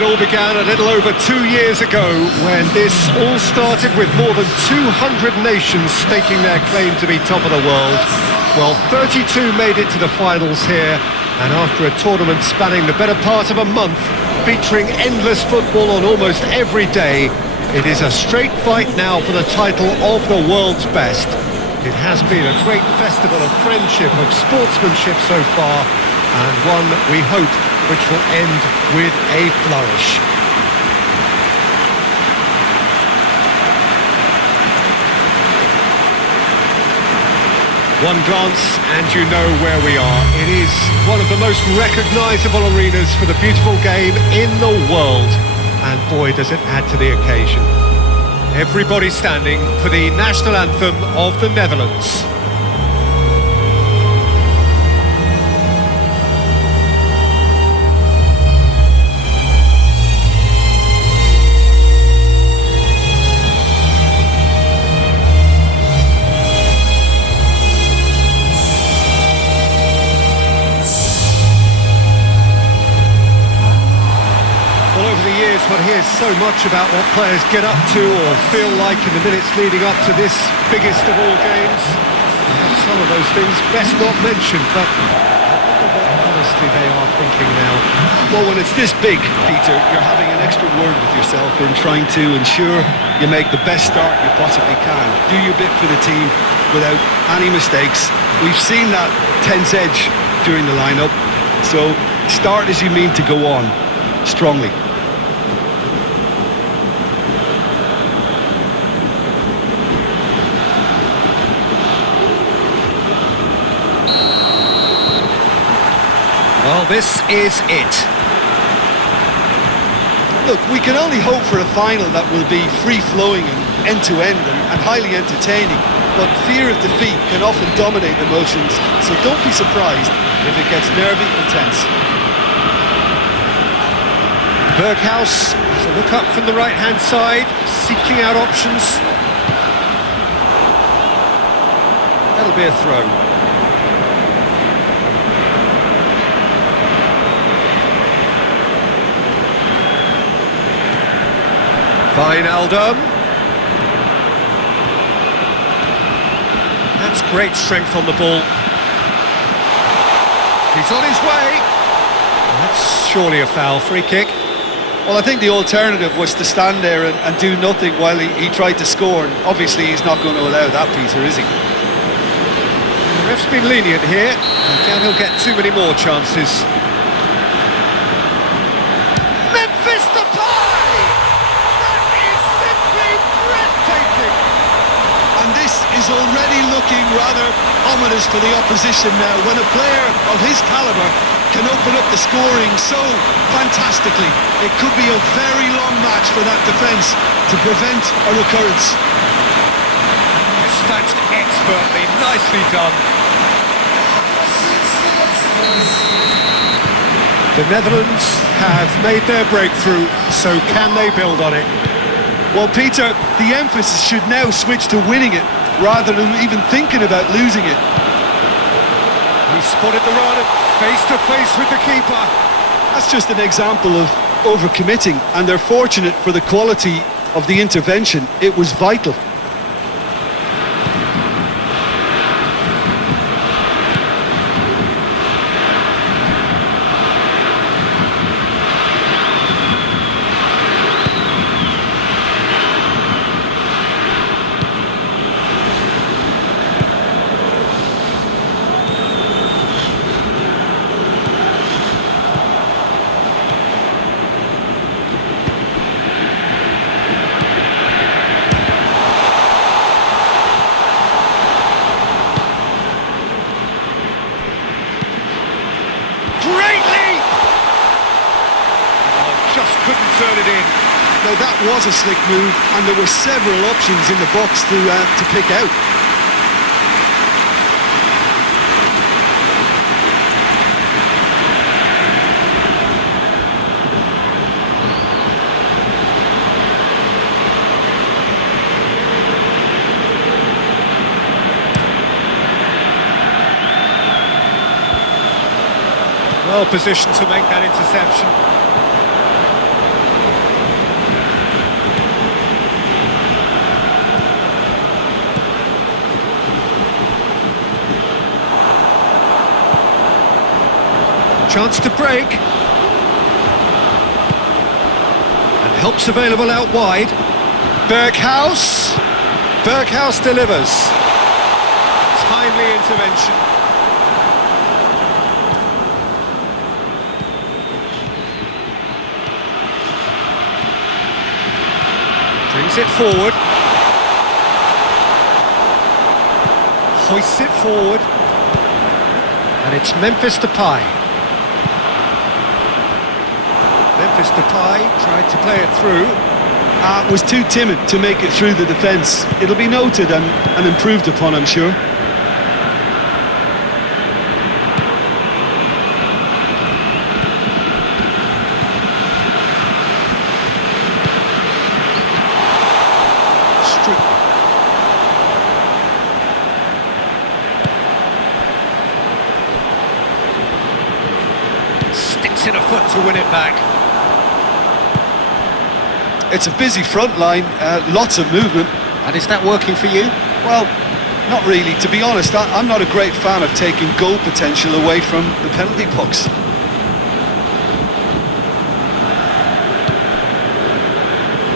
it all began a little over 2 years ago when this all started with more than 200 nations staking their claim to be top of the world. Well, 32 made it to the finals here, and after a tournament spanning the better part of a month, featuring endless football on almost every day, it is a straight fight now for the title of the world's best. It has been a great festival of friendship, of sportsmanship so far, and one, we hope, which will end with a flourish. One glance and you know where we are. It is one of the most recognisable arenas for the beautiful game in the world. And boy, does it add to the occasion. Everybody standing for the national anthem of the Netherlands. One hears so much about what players get up to or feel like in the minutes leading up to this biggest of all games. Perhaps some of those things best not mentioned, but I wonder what honestly they are thinking now. Well, when it's this big, Peter, you're having an extra word with yourself in trying to ensure you make the best start you possibly can. Do your bit for the team without any mistakes. We've seen that tense edge during the lineup, so start as you mean to go on, strongly. Well, this is it. Look, we can only hope for a final that will be free-flowing and end-to-end and highly entertaining, but fear of defeat can often dominate emotions, so don't be surprised if it gets nervy and tense. Berghaus has a look up from the right-hand side, seeking out options. That'll be a throw. Wijnaldum. That's great strength on the ball. He's on his way. That's surely a foul. Free kick. Well, I think the alternative was to stand there and do nothing while he tried to score. And obviously, he's not going to allow that, Peter, is he? The ref's been lenient here. I doubt he'll get too many more chances. Is already looking rather ominous for the opposition now when a player of his calibre can open up the scoring so fantastically. It could be a very long match for that defence to prevent a recurrence. Dispatched expertly, nicely done. The Netherlands have made their breakthrough, so can they build on it? Well, Peter, the emphasis should now switch to winning it rather than even thinking about losing it. He spotted the run face to face with the keeper. That's just an example of overcommitting, and they're fortunate for the quality of the intervention. It was vital. Couldn't turn it in. Now that was a slick move, and there were several options in the box to pick out. Well positioned to make that interception. Chance to break. And help's available out wide. Berghaus. Berghaus delivers. Timely intervention. Brings it forward. Hoists it forward. And it's Memphis Depay. Memphis Depay tried to play it through. Was too timid to make it through the defence. It'll be noted and improved upon, I'm sure. Sticks in a foot to win it back. It's a busy front line, lots of movement. And is that working for you? Well, not really. To be honest, I'm not a great fan of taking goal potential away from the penalty box.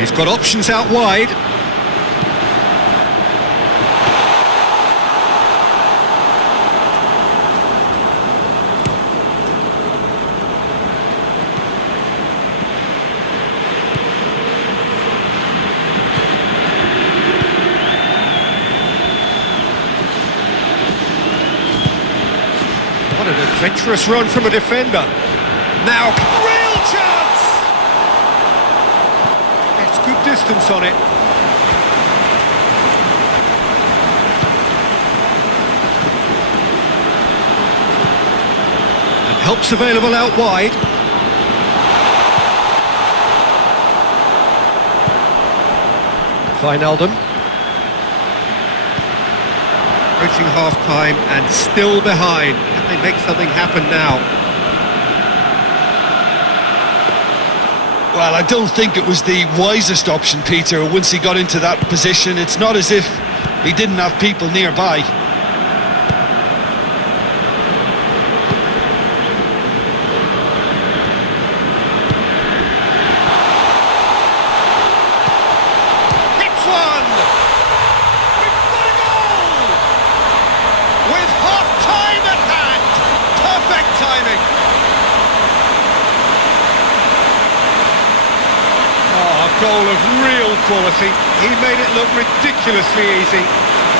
He's got options out wide. What an adventurous run from a defender. Now, real chance! Gets good distance on it. And help's available out wide. Wijnaldum. Approaching half-time and still behind. Can they make something happen now? Well, I don't think it was the wisest option, Peter. Once he got into that position, it's not as if he didn't have people nearby. Hits one! We've got a goal! With half-time at hand! Perfect timing! Oh, a goal of real quality. He made it look ridiculously easy.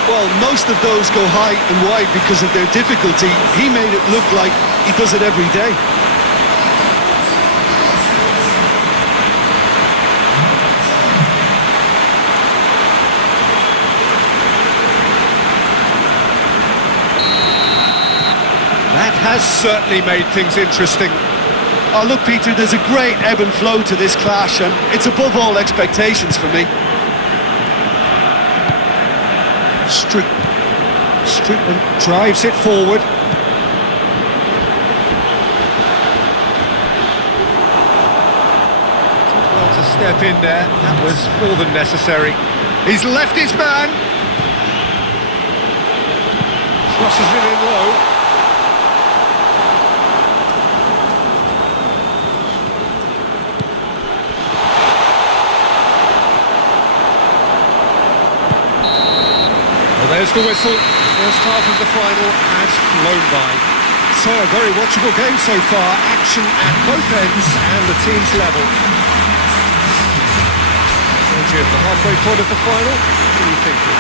Well, most of those go high and wide because of their difficulty. He made it look like he does it every day. That has certainly made things interesting. Oh, look, Peter, there's a great ebb and flow to this clash, and it's above all expectations for me. Strickland drives it forward. Did well to step in there. That was more than necessary. He's left his man. Crosses it in low. There's the whistle. The first half of the final has flown by. So a very watchable game so far. Action at both ends and the teams level. So Jim, the halfway point of the final, what are you thinking?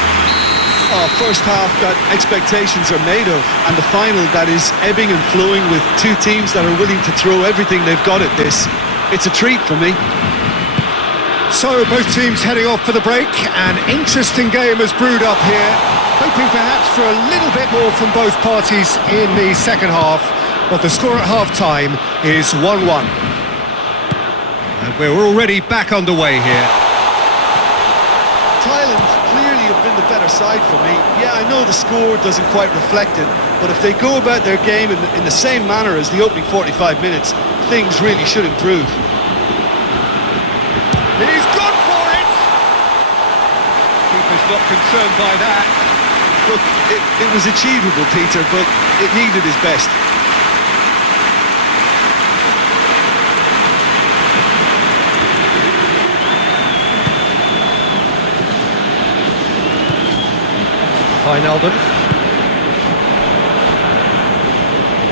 Oh, first half that expectations are made of, and the final that is ebbing and flowing with two teams that are willing to throw everything they've got at this. It's a treat for me. So both teams heading off for the break. An interesting game has brewed up here. Hoping perhaps for a little bit more from both parties in the second half. But the score at half-time is 1-1. And we're already back underway here. Thailand clearly have been the better side for me. Yeah, I know the score doesn't quite reflect it, but if they go about their game in the same manner as the opening 45 minutes, things really should improve. He's gone for it! Keeper's not concerned by that. Look, it was achievable, Peter, but it needed his best. Wijnaldum.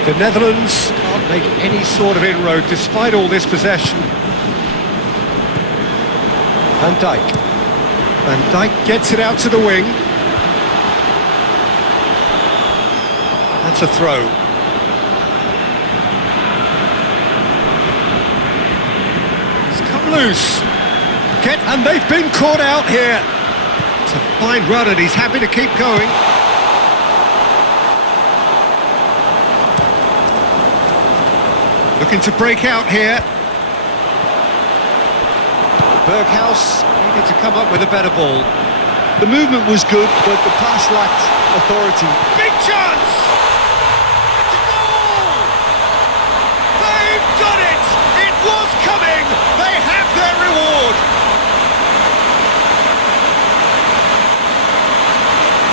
The Netherlands can't make any sort of inroad despite all this possession. Van Dijk. Van Dijk gets it out to the wing. That's a throw. It's come loose. And they've been caught out here. It's a fine run and he's happy to keep going. Looking to break out here. Berghaus needed to come up with a better ball. The movement was good, but the pass lacked authority. Big chance! It's a goal! They've done it! It was coming! They have their reward!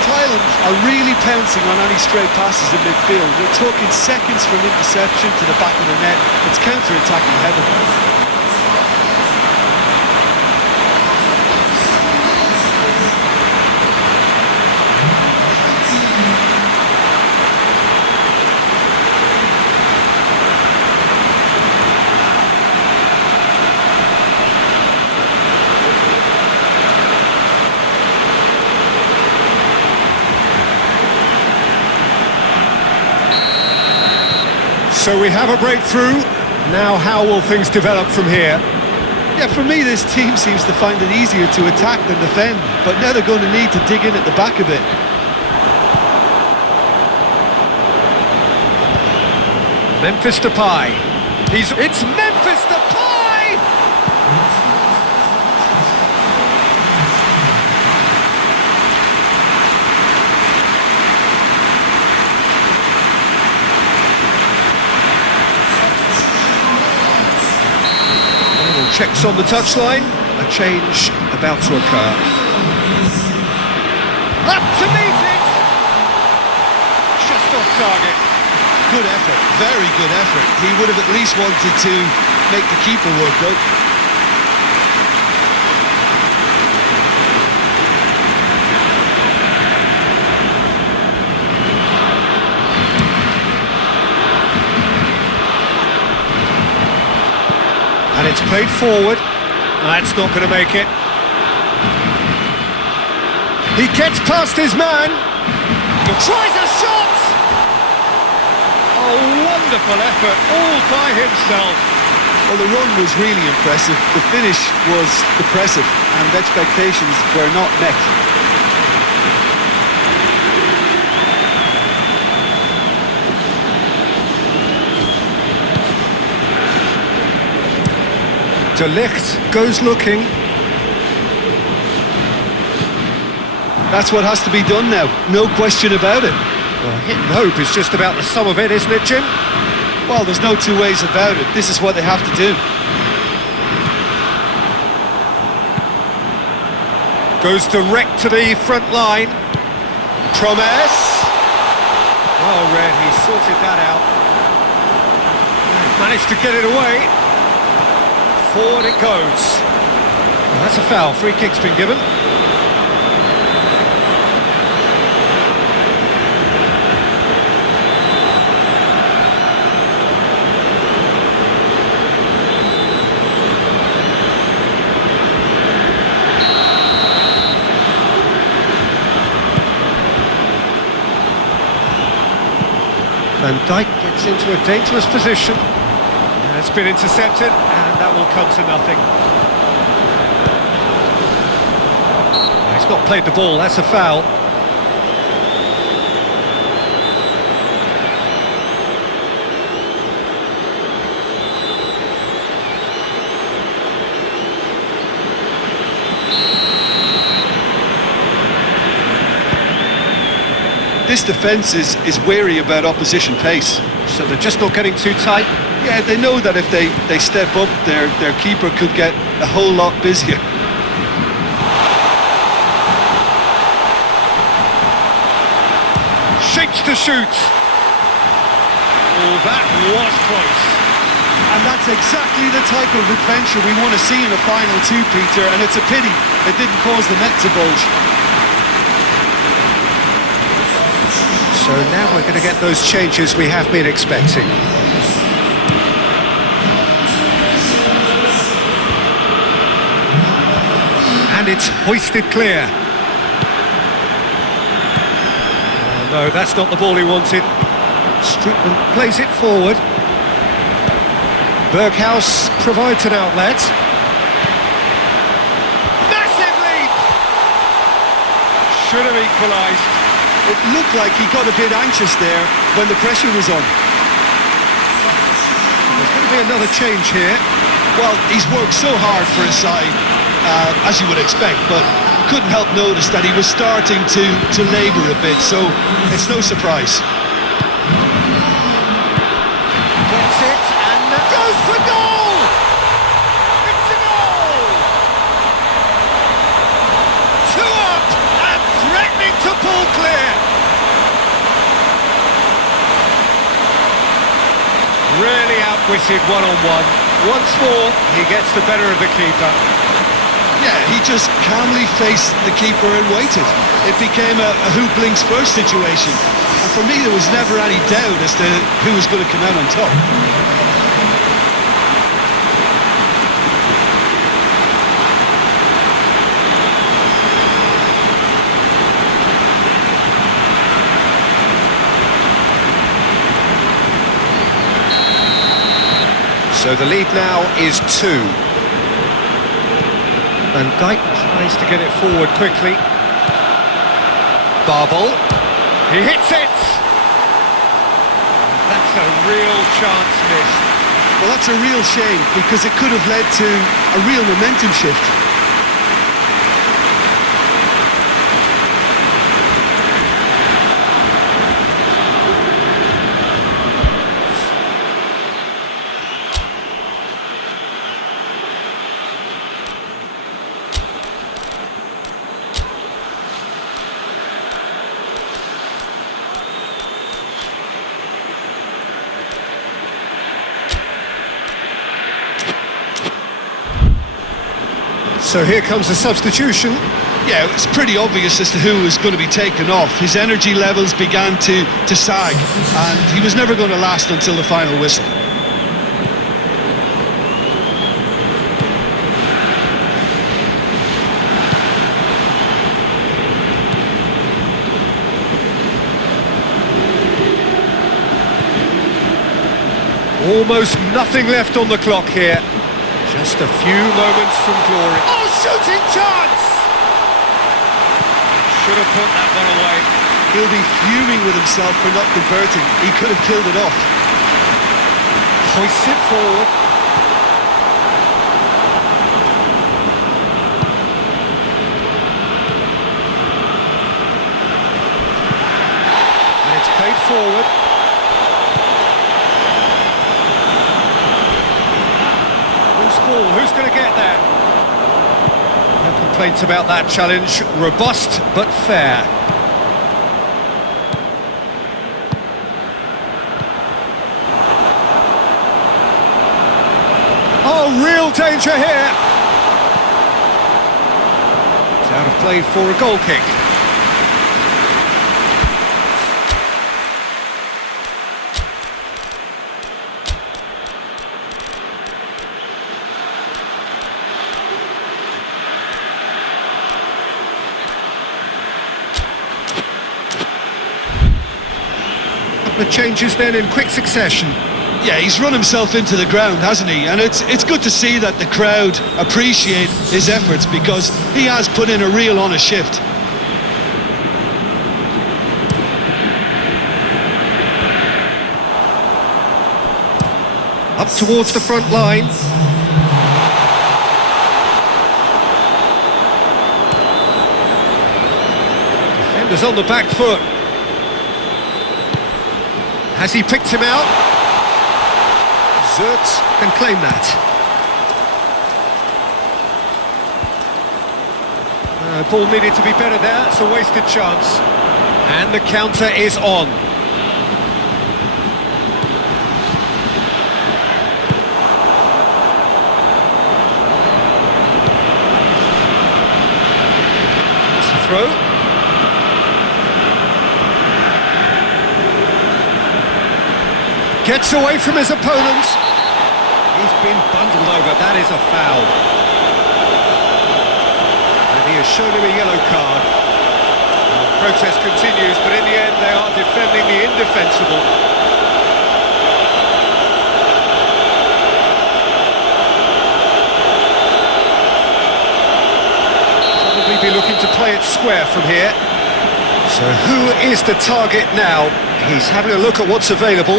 Thailand are really pouncing on any stray passes in midfield. They're talking seconds from interception to the back of the net. It's counter-attacking heaven. So we have a breakthrough. Now how will things develop from here? Yeah, for me this team seems to find it easier to attack than defend, but now they're going to need to dig in at the back a bit. Memphis Depay. It's Memphis Depay! Checks on the touchline, a change about to occur. Up to meet it! Just off target. Good effort, very good effort. He would have at least wanted to make the keeper work though. And it's played forward. That's not going to make it. He gets past his man. He tries a shot. A wonderful effort, all by himself. Well, the run was really impressive. The finish was depressive, and expectations were not met. De Ligt goes looking. That's what has to be done now, no question about it. Well, hit and hope is just about the sum of it, isn't it, Jim? Well, there's no two ways about it. This is what they have to do. Goes direct to the front line. Promes. Well read, he sorted that out. Managed to get it away. Forward it goes. Well, that's a foul. Free kick's been given. Van Dijk gets into a dangerous position. It's been intercepted, and that will come to nothing. He's not played the ball, that's a foul. This defence is wary about opposition pace. So they're just not getting too tight. Yeah, they know that if they step up, their keeper could get a whole lot busier. Shapes to shoot. Oh, that was close. And that's exactly the type of adventure we want to see in a final two, Peter, and it's a pity it didn't cause the net to bulge. So now we're going to get those changes we have been expecting. And it's hoisted clear. Oh, no, that's not the ball he wanted. Streetman plays it forward. Berghaus provides an outlet. Massive leap! Should have equalised. It looked like he got a bit anxious there when the pressure was on. There's going to be another change here. Well, he's worked so hard for his side, as you would expect, but couldn't help notice that he was starting to labour a bit, so it's no surprise. Gets it and goes for goal! It's a goal! 2 up and threatening to pull clear. Really outwitted one-on-one. Once more, he gets the better of the keeper. Yeah, he just calmly faced the keeper and waited. It became a who blinks first situation. And for me, there was never any doubt as to who was going to come out on top. So the lead now is 2. Van Dijk tries to get it forward quickly. Barbel. He hits it! That's a real chance missed. Well, that's a real shame, because it could have led to a real momentum shift. So here comes the substitution. Yeah, it's pretty obvious as to who was going to be taken off. His energy levels began to sag, and he was never going to last until the final whistle. Almost nothing left on the clock here. Just a few moments from glory. Oh, shooting chance! Should have put that one away. He'll be fuming with himself for not converting. He could have killed it off. Hoists it forward. And it's played forward. Who's going to get that? No complaints about that challenge. Robust but fair. Oh, real danger here. It's out of play for a goal kick. The changes then in quick succession. Yeah, he's run himself into the ground, hasn't he? And it's good to see that the crowd appreciate his efforts, because he has put in a real honest shift. Up towards the front line. Defenders on the back foot. Has he picked him out? Zerts can claim that. Ball needed to be better there, it's a wasted chance. And the counter is on. It's a throw. Gets away from his opponent. He's been bundled over. That is a foul. And he has shown him a yellow card. Protest continues, but in the end they are defending the indefensible. Probably be looking to play it square from here. So who is the target now? He's having a look at what's available.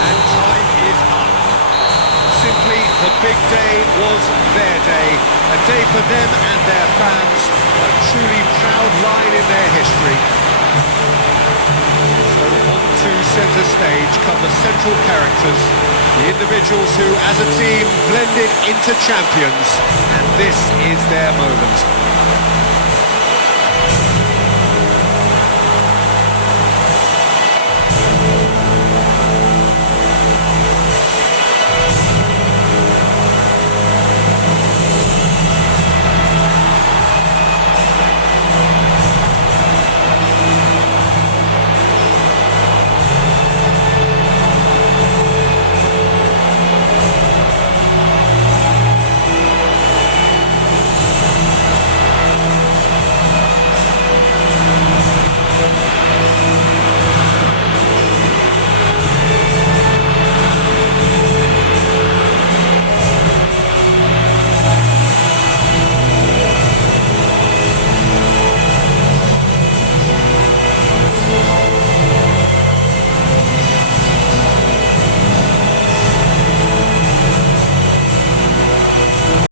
And time is up. Simply, the big day was their day. A day for them and their fans. A truly proud line in their history. So on to centre stage come the central characters. The individuals who, as a team, blended into champions. And this is their moment.